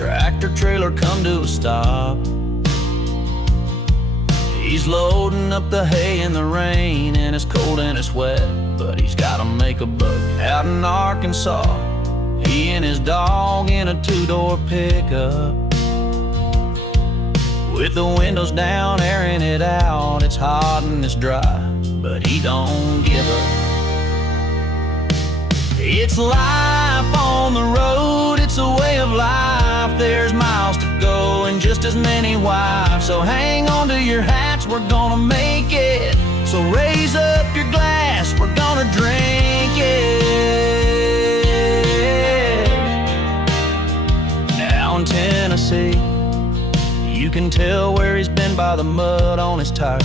tractor trailer come to a stop. He's loading up the hay in the rain, and it's cold and it's wet, but he's gotta make a buck. Out in Arkansas, he and his dog in a two-door pickup, with the windows down, airing it out. It's hot and it's dry, but he don't give up. It's life on the road, it's a way of life. There's miles to go and just as many wives. So hang on to your hats, we're gonna make it. So raise up your glass, we're gonna drink it. Now in Tennessee, you can tell where he's been by the mud on his tires.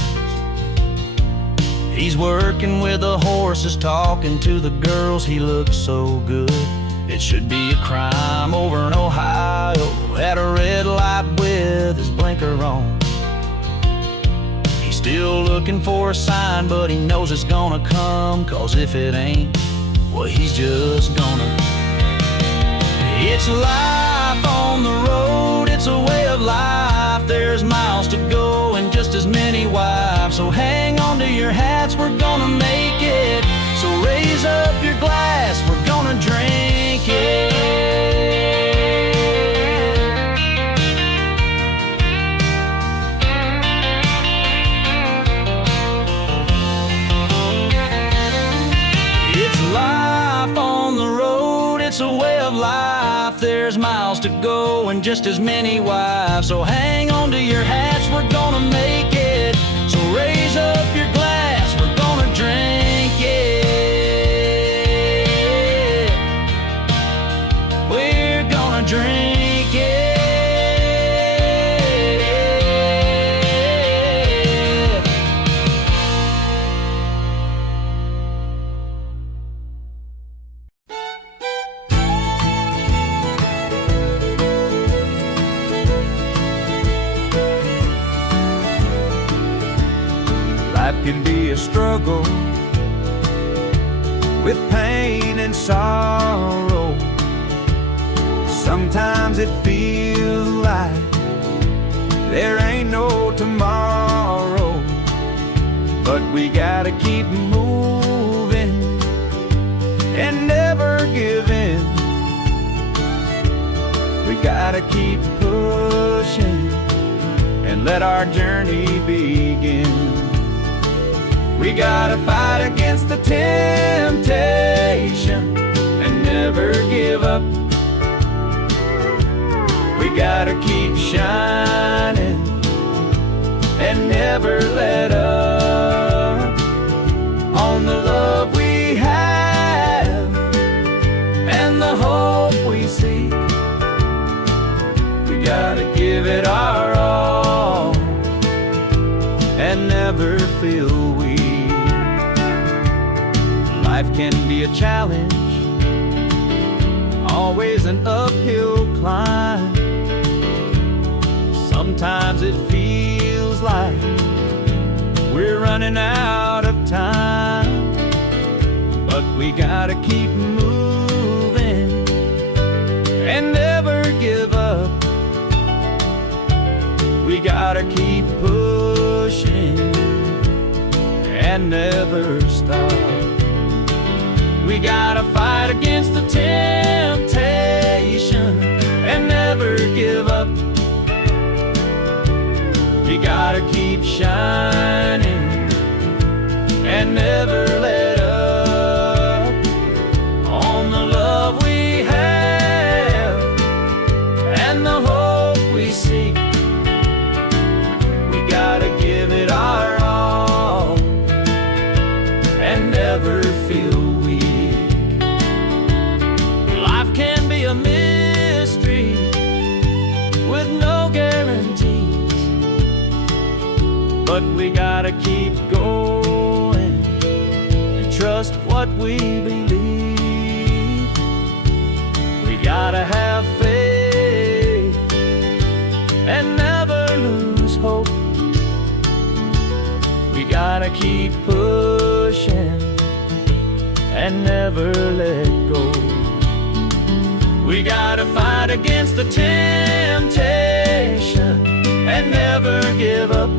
He's working with the horses, talking to the girls. He looks so good, it should be a crime. Over in Ohio, at a red light with his blinker on. He's still looking for a sign, but he knows it's gonna come. 'Cause if it ain't, well, he's just gonna. It's life on the road, it's a way of life. There's miles to go and just as many wives. So hang on to your hats, we're gonna make it. So raise up your glass, we're gonna drink it. It's life on the road, it's a way of life. There's miles to go and just as many wives. So hang on to your hats, we're gonna make it. So raise up your glass, we're gonna drink it. We're gonna drink it. Life can be a struggle with pain and sorrow. Sometimes it feels like there ain't no tomorrow, but we gotta keep moving and never give in. We gotta keep pushing and let our journey begin. We gotta fight against the temptation and never give up. We gotta keep shining and never let up on the love we have and the hope we seek. We gotta give it our all and never feel weak. Life can be a challenge, always an uphill climb. Sometimes it feels like we're running out of time, but we gotta keep moving and never give up. We gotta keep pushing and never stop. We gotta fight against the temptation and never give up. We gotta keep shining and never let up on the love we have and the hope we seek. We gotta give it our all and never feel weak. Life can be a mystery with no guarantees, but we gotta keep going and trust what we believe. We gotta have faith and never lose hope. We gotta keep pushing and never let go. We We gotta fight against the temptation and never give up.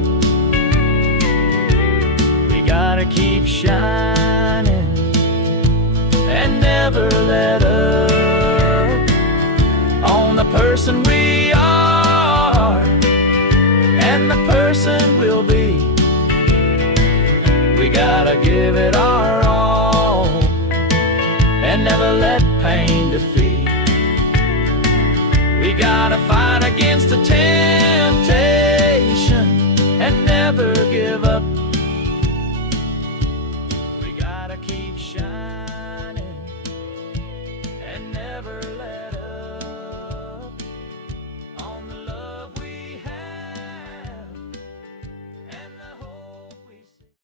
We gotta keep shining and never let up on the person we are and the person we'll be. We gotta give it our all and never let pain defeat. We gotta fight against the temptation